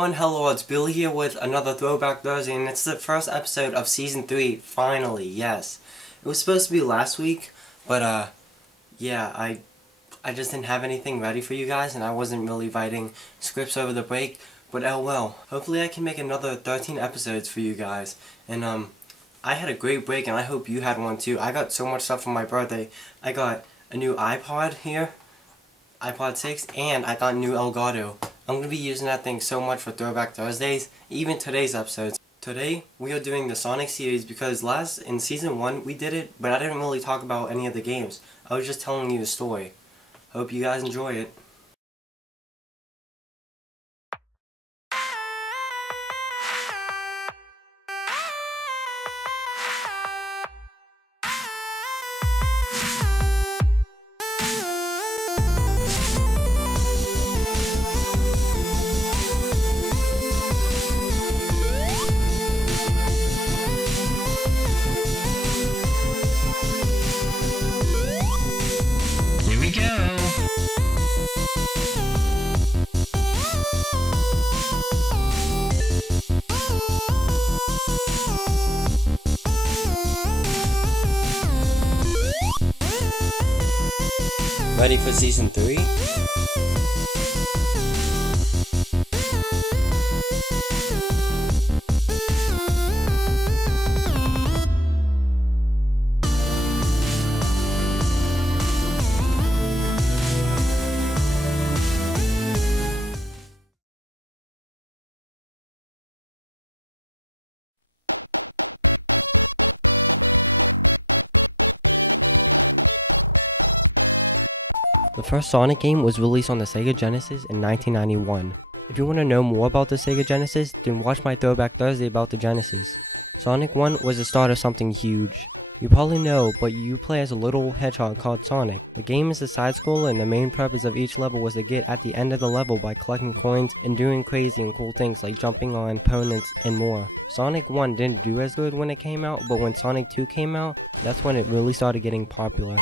everyone, hello, it's Billy here with another Throwback Thursday, and it's the first episode of Season 3, finally, yes. It was supposed to be last week, but, yeah, I just didn't have anything ready for you guys, and I wasn't really writing scripts over the break, but oh well. Hopefully I can make another 13 episodes for you guys, and, I had a great break, and I hope you had one too. I got so much stuff for my birthday. I got a new iPod here, iPod 6, and I got a new Elgato. I'm going to be using that thing so much for Throwback Thursdays, even today's episodes. Today, we are doing the Sonic series because in Season 1, we did it, but I didn't really talk about any of the games. I was just telling you the story. Hope you guys enjoy it. Ready for Season 3? The first Sonic game was released on the Sega Genesis in 1991. If you want to know more about the Sega Genesis, then watch my Throwback Thursday about the Genesis. Sonic 1 was the start of something huge. You probably know, but you play as a little hedgehog called Sonic. The game is a side-scroller, and the main purpose of each level was to get at the end of the level by collecting coins and doing crazy and cool things like jumping on opponents and more. Sonic 1 didn't do as good when it came out, but when Sonic 2 came out, that's when it really started getting popular.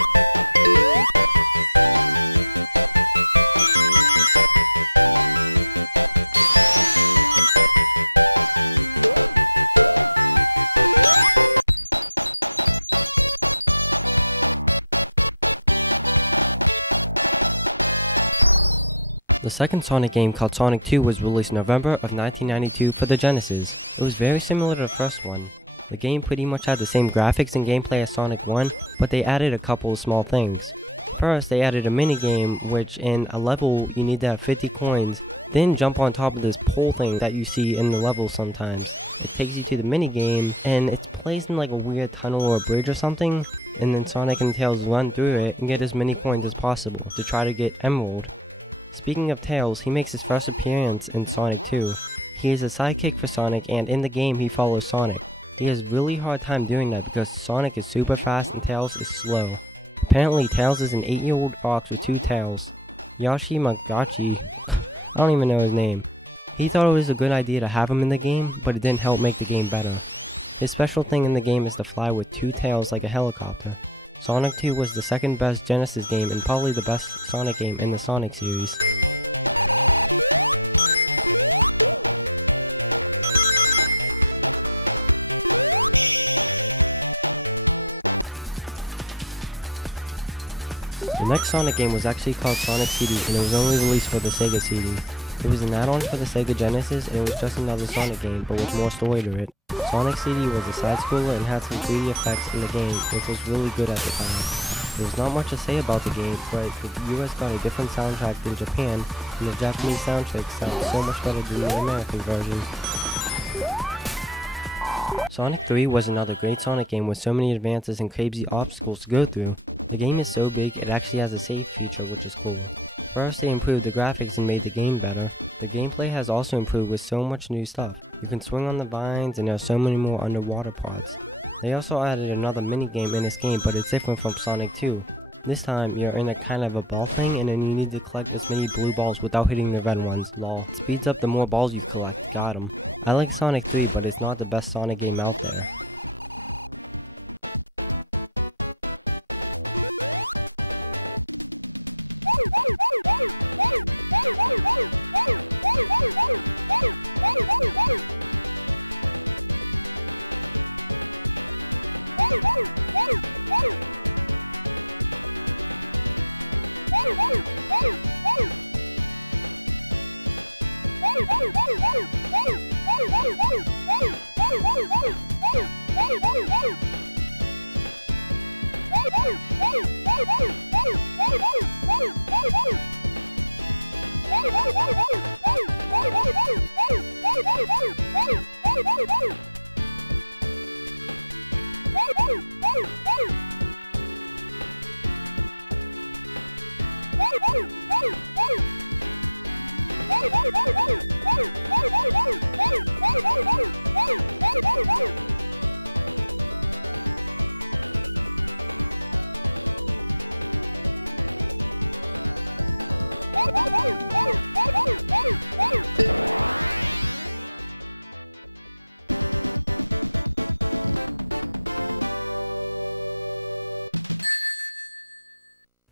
The second Sonic game, called Sonic 2, was released in November of 1992 for the Genesis. It was very similar to the first one. The game pretty much had the same graphics and gameplay as Sonic 1, but they added a couple of small things. First, they added a minigame, which in a level you need to have 50 coins, then jump on top of this pole thing that you see in the level sometimes. It takes you to the minigame, and it's placed in like a weird tunnel or a bridge or something, and then Sonic and Tails run through it and get as many coins as possible to try to get Emerald. Speaking of Tails, he makes his first appearance in Sonic 2. He is a sidekick for Sonic, and in the game he follows Sonic. He has a really hard time doing that because Sonic is super fast and Tails is slow. Apparently Tails is an 8-year-old fox with 2 tails. Yashimagachi, I don't even know his name. He thought it was a good idea to have him in the game, but it didn't help make the game better. His special thing in the game is to fly with 2 tails like a helicopter. Sonic 2 was the second best Genesis game and probably the best Sonic game in the Sonic series. The next Sonic game was actually called Sonic CD, and it was only released for the Sega CD. It was an add-on for the Sega Genesis, and it was just another Sonic game, but with more story to it. Sonic CD was a side-scroller and had some 3D effects in the game, which was really good at the time. There was not much to say about the game, but the US got a different soundtrack than Japan, and the Japanese soundtrack sounds so much better than the American version. Sonic 3 was another great Sonic game with so many advances and crazy obstacles to go through. The game is so big, it actually has a save feature, which is cool. First, they improved the graphics and made the game better. The gameplay has also improved with so much new stuff. You can swing on the vines, and there are so many more underwater parts. They also added another minigame in this game, but it's different from Sonic 2. This time, you're in a kind of a ball thing, and then you need to collect as many blue balls without hitting the red ones. Lol. It speeds up the more balls you collect. Got 'em. I like Sonic 3, but it's not the best Sonic game out there.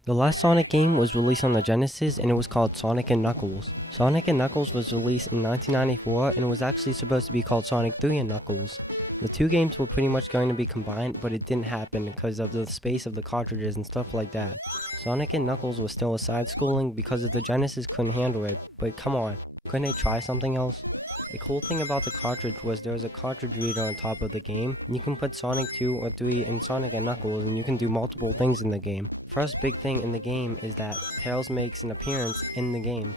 The last Sonic game was released on the Genesis and it was called Sonic & Knuckles. Sonic & Knuckles was released in 1994 and it was actually supposed to be called Sonic 3 & Knuckles. The two games were pretty much going to be combined, but it didn't happen because of the space of the cartridges and stuff like that. Sonic & Knuckles was still a side-scrolling because the Genesis couldn't handle it, but come on, couldn't they try something else? The cool thing about the cartridge was there was a cartridge reader on top of the game, and you can put Sonic 2 or 3 in Sonic & Knuckles and you can do multiple things in the game. First big thing in the game is that Tails makes an appearance in the game.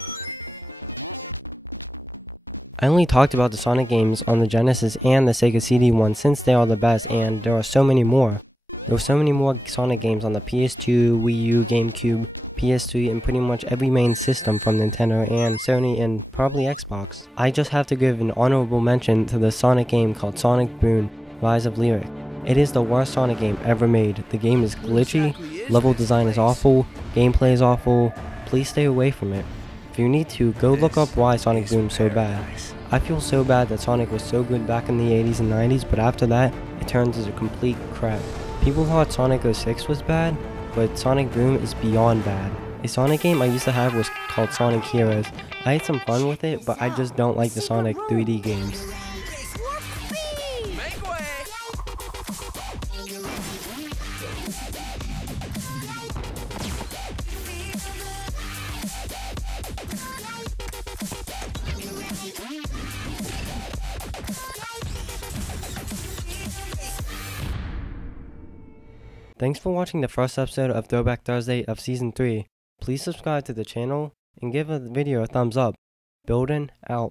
I only talked about the Sonic games on the Genesis and the Sega CD one since they are the best, and there are so many more. There were so many more Sonic games on the PS2, Wii U, GameCube, PS3, and pretty much every main system from Nintendo and Sony and probably Xbox. I just have to give an honorable mention to the Sonic game called Sonic Boom: Rise of Lyric. It is the worst Sonic game ever made. The game is glitchy, level design is awful, gameplay is awful. Please stay away from it. If you need to, go look up why Sonic Boom is so bad. I feel so bad that Sonic was so good back in the 80s and 90s, but after that, it turned into complete crap. People thought Sonic 06 was bad, but Sonic Boom is beyond bad. A Sonic game I used to have was called Sonic Heroes. I had some fun with it, but I just don't like the Sonic 3D games. Thanks for watching the first episode of Throwback Thursday of Season 3. Please subscribe to the channel and give the video a thumbs up. Building out.